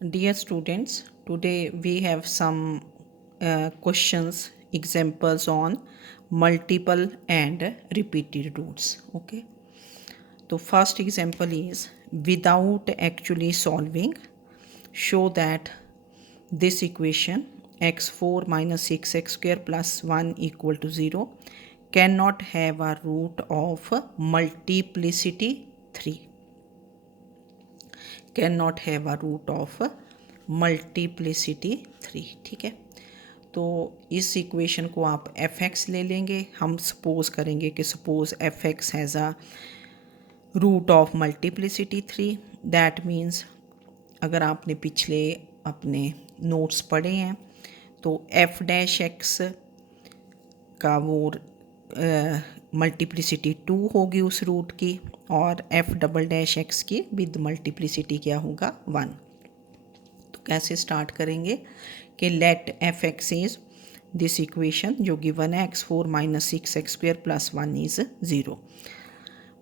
Dear students, today we have some questions, examples on multiple and repeated roots. Okay. So first example is without actually solving, show that this equation x4 minus 6x square plus 1 equal to 0 cannot have a root of multiplicity 3. Can not have a root of multiplicity 3. ठीक है, तो इस equation को आप F x ले लेंगे. हम suppose करेंगे कि suppose F x has a root of multiplicity 3. That means अगर आपने पिछले अपने नोट्स पढ़े हैं तो एफ डैश एक्स का वो मल्टीप्लिसिटी 2 होगी उस रूट की, और एफ डबल डैश एक्स की विद मल्टीप्लिसिटी क्या होगा 1. तो कैसे स्टार्ट करेंगे कि let F X is this equation जो गिवन है x4 minus 6x square plus 1 is 0.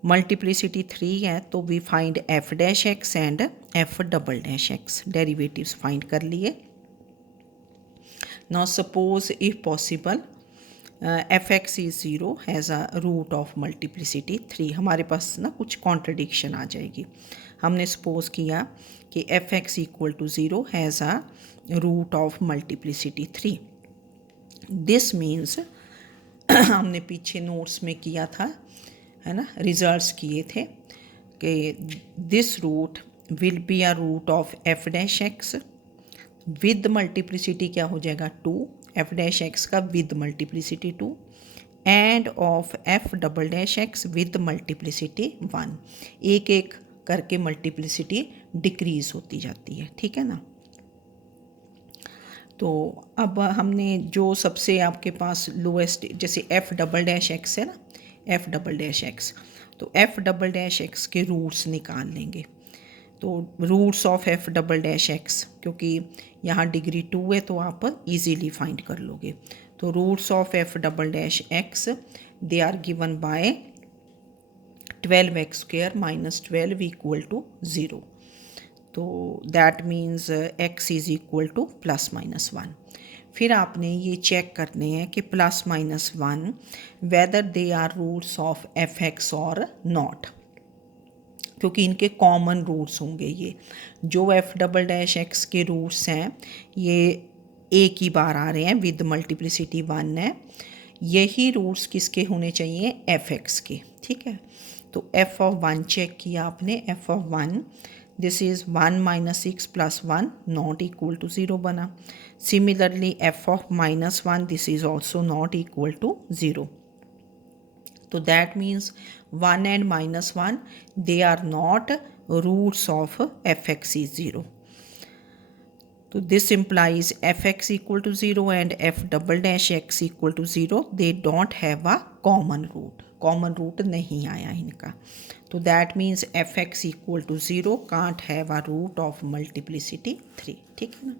मल्टीप्लिसिटी 3 है तो we find F dash X and F double dash X. Derivatives find कर लिए. Now suppose if possible F X is 0 has a root of multiplicity 3. हमारे पास ना कुछ contradiction आ जाएगी. हमने सपोज किया कि F x equal to 0 has a root of multiplicity 3. This means हमने पीछे नोट्स में किया था, है ना, रिजल्ट्स किए थे कि this root will be a root of F dash X with multiplicity क्या हो जाएगा 2, एफ डैश एक्स का with multiplicity 2 and of F double dash X with multiplicity 1. एक एक करके मल्टीप्लिसिटी डिक्रीज होती जाती है. ठीक है ना. तो अब हमने जो सबसे आपके पास लोएस्ट जैसे एफ डबल डैश एक्स है ना, एफ डबल डैश एक्स, तो एफ डबल डैश एक्स के रूट्स निकाल लेंगे. तो roots of F double dash X, क्योंकि यहाँ डिग्री 2 है तो आप इजीली फाइंड कर लोगे. तो roots of F double dash x they are given by 12x square minus 12 equal to 0. तो that means x is equal to plus minus 1. फिर आपने ये चेक करने हैं कि plus minus 1 whether they are roots of F X और not, क्योंकि इनके कॉमन रूट्स होंगे. ये जो एफ डबल डैश एक्स के रूट्स हैं ये एक ही बार आ रहे हैं विद मल्टीप्लिसिटी 1 है. यही रूट्स किसके होने चाहिए, एफ एक्स के. ठीक है, तो एफ ऑफ 1 चेक किया आपने. F of 1 this is 1 minus 6 plus 1 not equal to 0 बना. Similarly F of minus 1 this is also not equal to 0. तो that means 1 and minus 1 they are not roots of F X is 0. तो दिस implies F x equal to 0 and F double dash x equal to 0 they don't have a common root. Common root नहीं आया इनका. तो that means F x equal to 0 can't have a root of multiplicity 3. ठीक है ना.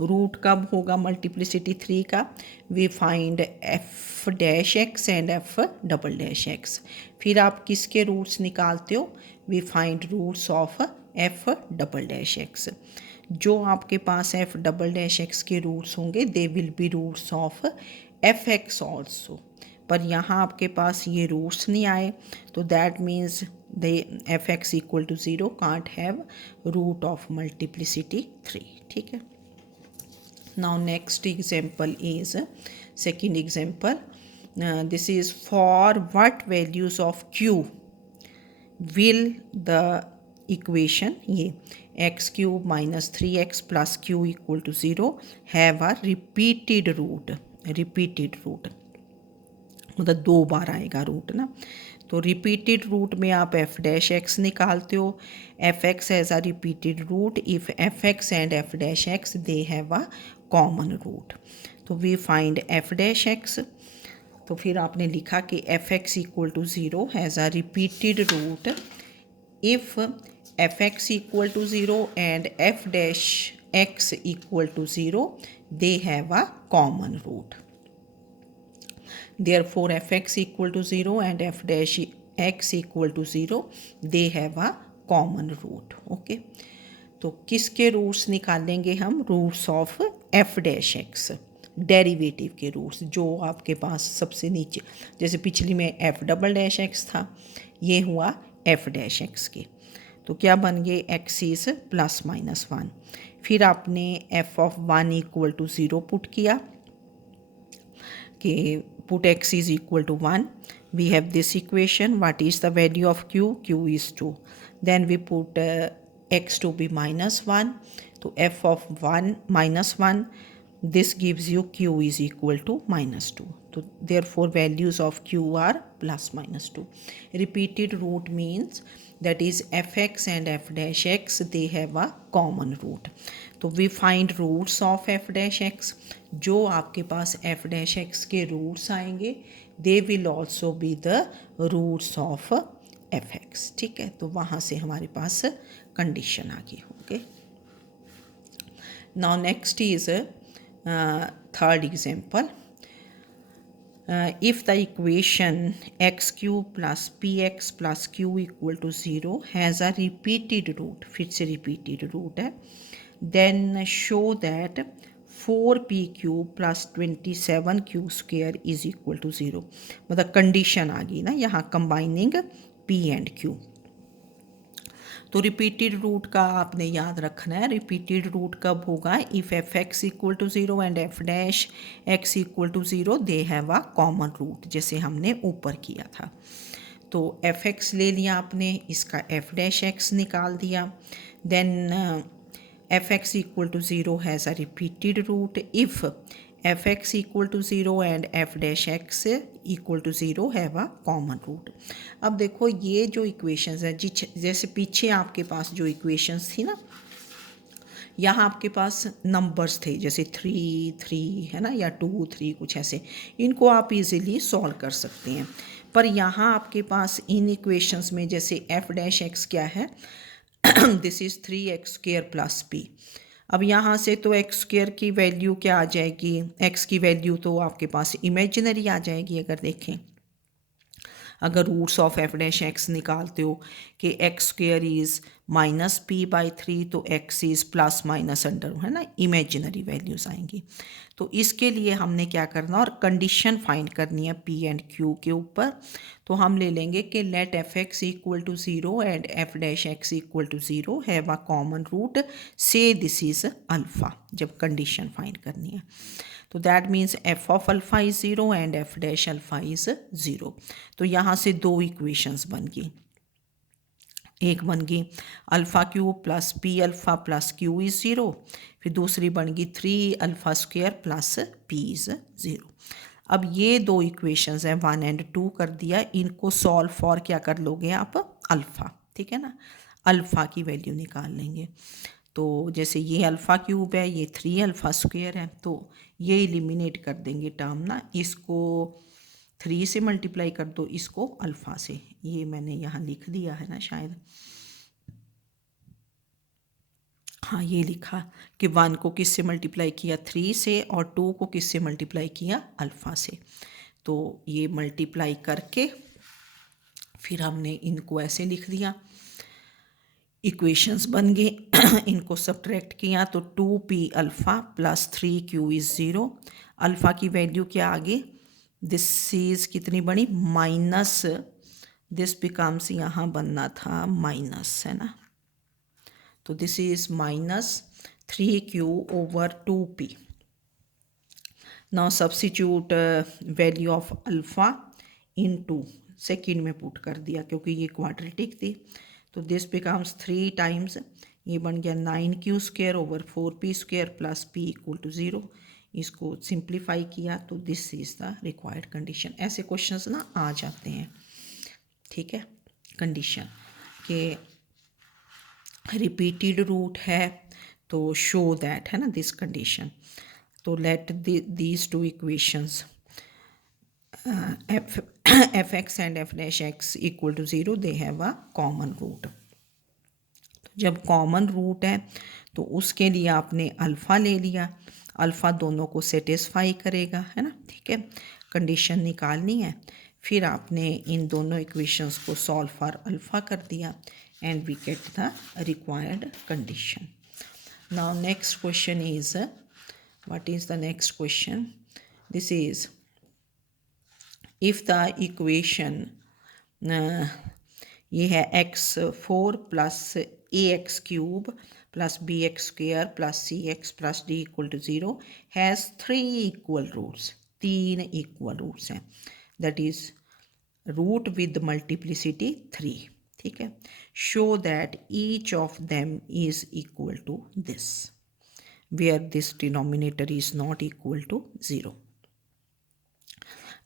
Root कब होगा multiplicity 3 का, we find F dash X and F double dash X. फिर आप किसके रूट्स निकालते हो, we find roots of F double dash X. जो आपके पास एफ डबल डैश एक्स के रूट्स होंगे they will be roots of F X also. पर यहाँ आपके पास ये रूट्स नहीं आए, तो that means they F x equal to 0 can't have root of multiplicity 3. ठीक है. Now next example is second example. This is for what values of q will the equation ये x cube minus 3x plus q equal to 0 have a repeated root. repeated root मतलब 2 बार आएगा root ना. तो repeated root में आप F dash x निकालते हो. F x has a repeated root if F x and F dash x they have a common root. तो we find F dash x. तो फिर आपने लिखा कि F x equal to 0 has a repeated root if F x equal to 0 and F dash x equal to 0 they have a common root. Therefore fx equal to 0 and f dash x equal to 0 they have a common root. Okay, तो किसके roots निकालेंगे हम? Roots of F dash X, derivative के roots जो आपके पास सबसे नीचे, जैसे पिछली में एफ डबल डैश एक्स था, ये हुआ एफ डैश एक्स के। तो क्या बन गए? X is plus minus 1। फिर आपने F of 1 equal to 0 put किया कि put x is equal to 1. We have this equation. What is the value of q? q is 2. Then we put x to be minus 1. So f of 1 minus 1, this gives you q is equal to minus 2. So therefore values of q are plus minus 2. Repeated root means that is fx and f dash x, they have a common root. तो we find roots of f dash x. जो आपके पास f dash x के roots आएंगे they will also be the roots of fx. ठीक है, तो वहाँ से हमारे पास कंडीशन आ गई। Okay, now next is third example. If the equation x cube plus px plus q equal to 0 has a repeated root, फिर से repeated root है, then show that 4p cube plus 27q square is equal to 0. मतलब condition आ गई ना यहाँ, combining p and q. तो repeated root का आपने याद रखना है. रिपीटेड रूट कब होगा? If F x equal to 0 and F dash x equal to 0 they have a common root, जैसे हमने ऊपर किया था. तो एफ एक्स ले लिया आपने, इसका एफ डैश एक्स निकाल दिया. Then F x equal to 0 has a repeated root. If F x equal to 0 and F dash x equal to 0 have a common root. अब देखो ये जो इक्वेशंस है, जैसे पीछे आपके पास जो इक्वेशंस थी ना, यहाँ आपके पास नंबर्स थे जैसे 3 है ना, या 2 3 कुछ ऐसे, इनको आप इजीली सॉल्व कर सकते हैं. पर यहाँ आपके पास इन इक्वेशंस में जैसे एफ डैश एक्स क्या है, this is 3x square plus p. अब यहाँ से तो एक्स स्क्वायर की वैल्यू क्या आ जाएगी? एक्स की वैल्यू तो आपके पास इमेजिनरी आ जाएगी. अगर देखें, अगर roots of F dash x निकालते हो कि X square is minus P by 3, तो X is plus minus under, है ना, इमेजिनरी वैल्यूज़ आएंगी. तो इसके लिए हमने क्या करना, और कंडीशन फाइंड करनी है पी एंड क्यू के ऊपर. तो हम ले लेंगे कि let F x equal to 0 and F dash x equal to 0 have a common root, say this is alpha, जब कंडीशन फाइंड करनी है. तो that means F of alpha is 0 and F dash alpha is 0. तो यहाँ से दो equations बन गई. एक बन गई alpha cube plus P alpha plus Q is 0. फिर दूसरी बन गई 3 alpha square plus P is 0. अब ये दो इक्वेशंस हैं, 1 एंड 2 कर दिया. इनको सॉल्व फॉर क्या कर लोगे आप? अल्फ़ा. ठीक है ना, अल्फ़ा की वैल्यू निकाल लेंगे. तो जैसे ये अल्फ़ा क्यूब है, ये 3 अल्फ़ा स्क्वायर है, तो ये एलिमिनेट कर देंगे टर्म ना. इसको 3 से मल्टीप्लाई कर दो, इसको अल्फ़ा से. ये मैंने यहाँ लिख दिया है ना शायद, हाँ ये लिखा कि 1 को किस से मल्टीप्लाई किया? 3 से, और 2 को किस से मल्टीप्लाई किया? अल्फ़ा से. तो ये मल्टीप्लाई करके फिर हमने इनको ऐसे लिख दिया, इक्वेशंस बन गए. इनको सब्ट्रैक्ट किया तो 2p alpha plus 3q is 0. Alpha की वैल्यू क्या आ गई? दिस इज़ कितनी बनी? माइनस, दिस बिकम्स, यहाँ बनना था माइनस, है ना. तो this is minus 3q over 2p. Now substitute value of alpha in 2 second में पुट कर दिया क्योंकि ये क्वाड्रेटिक थी. तो दिस बिकम्स 3 टाइम्स, ये बन गया 9q square over 4p square plus p equal to 0. इसको सिंप्लीफाई किया तो this is the required condition. ऐसे क्वेश्चंस ना आ जाते हैं. ठीक है, कंडीशन के रिपीटेड रूट है तो शो दैट, है ना, दिस कंडीशन. तो let these two equations F x and F dash x equal to 0 they have a common root. जब कॉमन रूट है तो उसके लिए आपने अल्फ़ा ले लिया. अल्फ़ा दोनों को सेटिस्फाई करेगा, है ना. ठीक है, कंडीशन निकालनी है. फिर आपने इन दोनों इक्वेशंस को सॉल्व फॉर अल्फ़ा कर दिया and we get the required condition. Now next question is, what is the next question? This is, if the equation ये है x4 plus ax cube plus bx square plus cx plus d equal to 0 has 3 equal roots, 3 equal roots हैं, that is root with multiplicity 3. ठीक है. Show that each of them is equal to this, where this denominator is not equal to 0.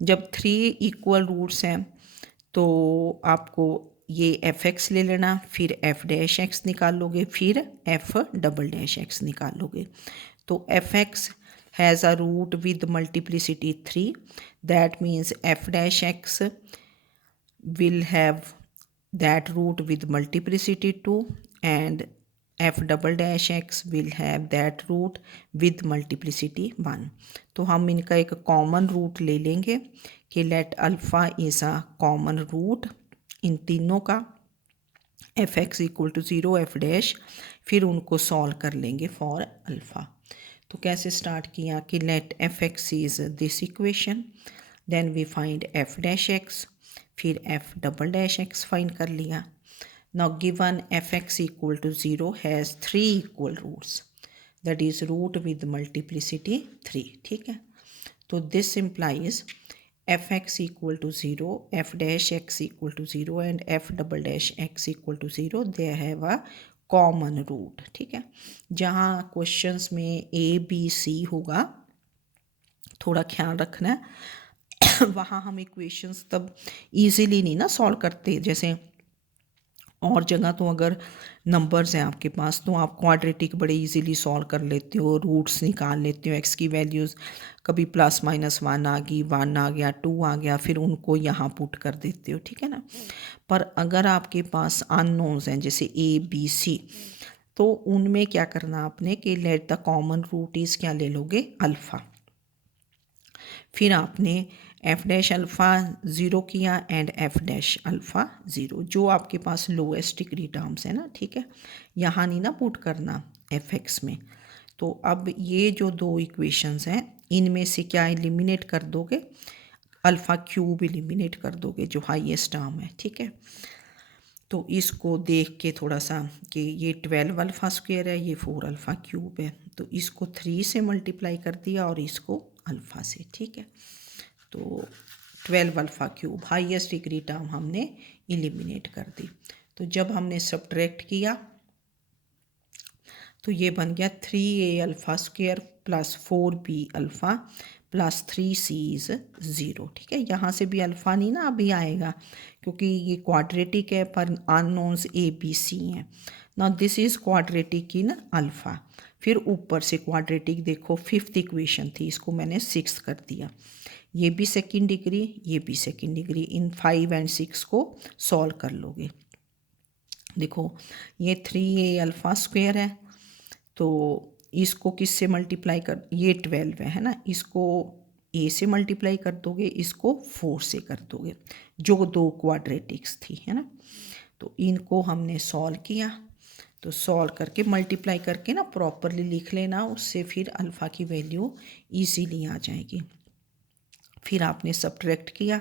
जब 3 equal roots हैं तो आपको ये f(x) ले लेना, फिर f'(x) निकाल लोगे, फिर f'(x) निकाल लोगे. तो f(x) has a root with multiplicity 3, that means f'(x) will have that root with multiplicity 2 and f'(x) will have that root with multiplicity 1. तो हम इनका एक कॉमन रूट ले लेंगे कि let alpha is a common root इन तीनों का, f(x) इक्वल टू 0 f', फिर उनको सॉल्व कर लेंगे फॉर अल्फ़ा. तो कैसे स्टार्ट किया कि let f(x) is this equation, then we find f'(x), फिर f'(x) फाइंड कर लिया. Now given f(x) equal to 0 has 3 equal roots, that is root with multiplicity 3. ठीक है. तो this implies f(x) equal to 0, f'(x) equal to 0 and f'(x) equal to 0, they have a common root. ठीक है. जहाँ questions में a b c होगा, थोड़ा ख्याल रखना है वहाँ हम इक्वेशंस तब इजीली नहीं ना सॉल्व करते. जैसे और जगह तो अगर नंबर्स हैं आपके पास तो आप क्वाड्रेटिक बड़े इजीली सॉल्व कर लेते हो, रूट्स निकाल लेते हो, एक्स की वैल्यूज़ कभी +-1 आ गई, 1 आ गया, 2 आ गया, फिर उनको यहाँ पुट कर देते हो. ठीक है ना. पर अगर आपके पास अननोन्स हैं जैसे a b c, तो उनमें क्या करना आपने कि let the common root is क्या ले लोगे, अल्फ़ा. फिर आपने f' अल्फ़ा 0 किया एंड f' अल्फ़ा 0, जो आपके पास लोएस्ट डिग्री टर्म्स है ना. ठीक है. यहाँ नहीं ना पुट करना f(x) में. तो अब ये जो दो इक्वेशंस हैं इनमें से क्या एलिमिनेट कर दोगे, अल्फ़ा क्यूब एलिमिनेट कर दोगे जो हाईएस्ट टर्म है. ठीक है. तो इसको देख के थोड़ा सा कि ये 12 अल्फ़ा स्क्वायर है, ये 4 अल्फ़ा क्यूब है, तो इसको 3 से मल्टीप्लाई कर दिया और इसको अल्फ़ा से. ठीक है. तो 12 alpha cube highest degree term हमने एलिमिनेट कर दी. तो जब हमने सब्ट्रैक्ट किया तो ये बन गया 3a alpha square plus 4b alpha plus 3c is 0. ठीक है. यहाँ से भी अल्फ़ा नहीं ना अभी आएगा क्योंकि ये क्वाड्रेटिक है पर अननोन्स a b c हैं. Now this is quadratic in alpha. फिर ऊपर से क्वाड्रेटिक देखो, 5th इक्वेशन थी, इसको मैंने 6th कर दिया. ये भी सेकंड डिग्री, ये भी सेकंड डिग्री, इन 5 और 6 को सॉल्व कर लोगे. देखो ये 3a अल्फ़ा स्क्वायर है, तो इसको किससे मल्टीप्लाई कर, ये 12 है ना, इसको a से मल्टीप्लाई कर दोगे, इसको 4 से कर दोगे, जो दो क्वाड्रेटिक्स थी है ना. तो इनको हमने सॉल्व किया. तो सॉल्व करके मल्टीप्लाई करके ना प्रॉपरली लिख लेना, उससे फिर अल्फ़ा की वैल्यू ईजीली आ जाएगी. फिर आपने सब्ट्रैक्ट किया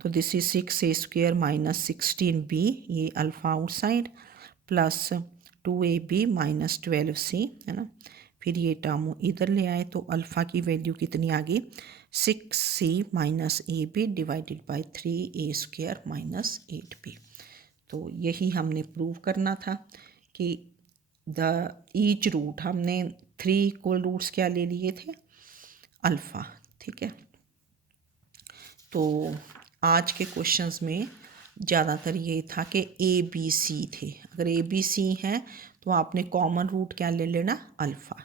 तो this is 6a square minus 16b, ये alpha outside, plus 2ab minus 12c है ना. फिर ये टर्म इधर ले आए तो अल्फ़ा की वैल्यू कितनी आ गई, 6c minus ab divided by 3a square minus 8b. तो यही हमने प्रूव करना था कि द ईच रूट, हमने 3 इक्वल रूट्स क्या ले लिए थे, अल्फ़ा. ठीक है. तो आज के क्वेश्चंस में ज़्यादातर ये था कि ए बी सी थे. अगर ए बी सी हैं तो आपने कॉमन रूट क्या ले लेना, अल्फ़ा.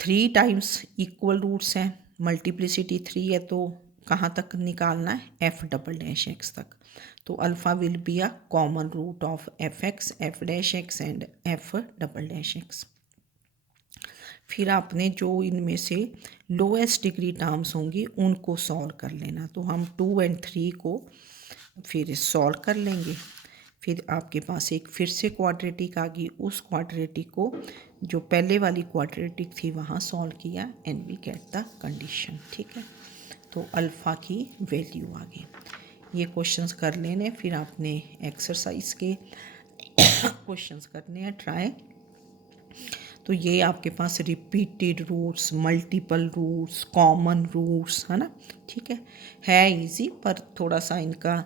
3 टाइम्स इक्वल रूट्स हैं, मल्टीप्लिसिटी 3 है, तो कहाँ तक निकालना है, f'(x) तक. तो alpha will be a common root of f(x), f'(x) and f'(x). फिर आपने जो इनमें से लोएस्ट डिग्री टर्म्स होंगी उनको सॉल्व कर लेना। तो हम 2 और 3 को फिर सॉल्व कर लेंगे। फिर आपके पास एक फिर से क्वाड्रेटिक आ गई, उस क्वाड्रेटिक को जो पहले वाली क्वाड्रेटिक थी वहाँ सॉल्व किया and we get the condition. ठीक है, तो अल्फ़ा की वैल्यू आ गई। ये क्वेश्चंस कर लेने, फिर आपने एक्सरसाइज के क्वेश्चंस करने हैं ट्राई। तो ये आपके पास repeated roots, multiple roots, common roots है ना। ठीक है इजी, पर थोड़ा सा इनका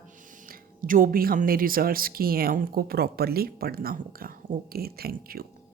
जो भी हमने रिजल्ट्स किए हैं उनको प्रॉपरली पढ़ना होगा। Okay, thank you.